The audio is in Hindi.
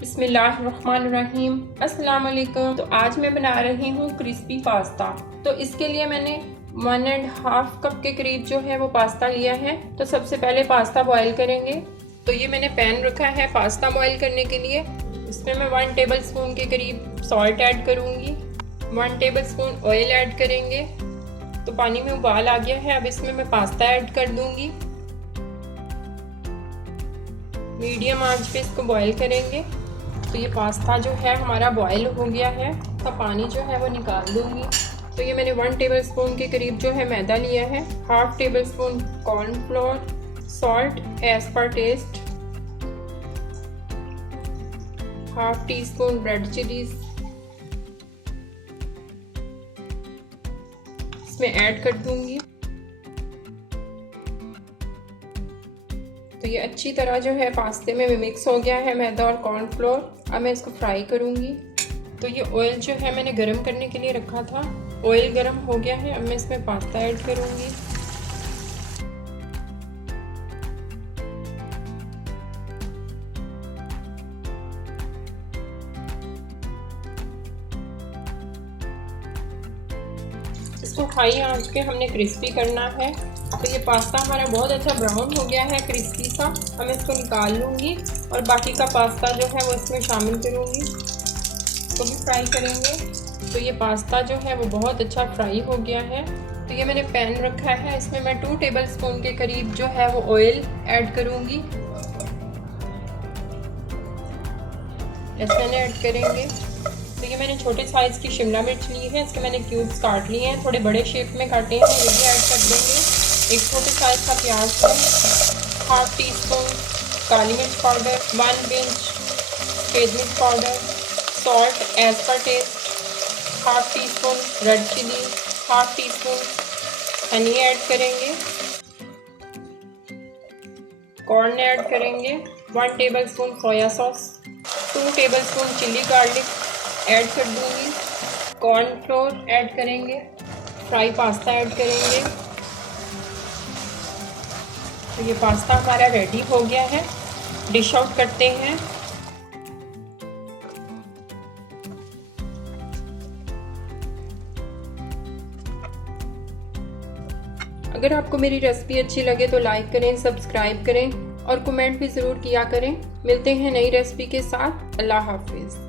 बिस्मिल्लाहिर्रहमानिर्रहीम। अस्सलाम वालेकुम। तो आज मैं बना रही हूँ क्रिस्पी पास्ता। तो इसके लिए मैंने 1.5 कप के करीब जो है वो पास्ता लिया है। तो सबसे पहले पास्ता बॉईल करेंगे। तो ये मैंने पैन रखा है पास्ता बॉईल करने के लिए। इसमें मैं 1 टेबल स्पून के करीब सॉल्ट ऐड करूँगी, 1 टेबल स्पून ऑयल ऐड करेंगे। तो पानी में उबाल आ गया है, अब इसमें मैं पास्ता ऐड कर दूँगी। मीडियम आंच पे इसको बॉईल करेंगे। तो ये पास्ता जो है हमारा बॉईल हो गया है, तो पानी जो है वो निकाल दूंगी। तो ये मैंने 1 टेबल स्पून के करीब जो है मैदा लिया है, 1/2 tablespoon cornflour, salt as per taste, 1/2 teaspoon red chillies इसमें ऐड कर दूंगी। तो ये अच्छी तरह जो है पास्ते में मिक्स हो गया है मैदा और कॉर्नफ्लोर। अब मैं इसको फ्राई करूँगी। तो ये ऑयल जो है मैंने गरम करने के लिए रखा था, ऑयल गरम हो गया है। अब मैं इसमें पास्ता ऐड करूँगी। इसको हाई आंच पे हमने क्रिस्पी करना है। तो ये पास्ता हमारा बहुत अच्छा ब्राउन हो गया है, क्रिस्पी सा। अब मैं इसको निकाल लूँगी और बाकी का पास्ता जो है वो इसमें शामिल करूँगी, तो भी फ्राई करेंगे। तो ये पास्ता जो है वो बहुत अच्छा फ्राई हो गया है। तो ये मैंने पैन रखा है, इसमें मैं 2 टेबल स्पून के करीब जो है वो ऑयल ऐड करूँगी। लहसुन ऐड करेंगे। तो ये मैंने छोटे साइज़ की शिमला मिर्च ली है, इसके मैंने क्यूब्स काट लिए हैं, थोड़े बड़े शेप में काटे हैं, ये भी ऐड कर देंगे। एक छोटे साइज़ का प्याज है, 1/2 टी स्पून काली मिर्च पाउडर, 1 पिंच सफ़ेद मिर्च powder, salt as per taste, 1/2 teaspoon red chilli, 1/2 teaspoon honey add करेंगे। कॉर्न ऐड करेंगे, 1 tablespoon soya sauce, 2 tablespoon chilli garlic add कर दूंगी। कॉर्नफ्लोर ऐड करेंगे, फ्राई पास्ता ऐड करेंगे। तो ये पास्ता हमारा रेडी हो गया है, डिश आउट करते हैं। अगर आपको मेरी रेसिपी अच्छी लगे तो लाइक करें, सब्सक्राइब करें और कमेंट भी ज़रूर किया करें। मिलते हैं नई रेसिपी के साथ। अल्लाह हाफिज़।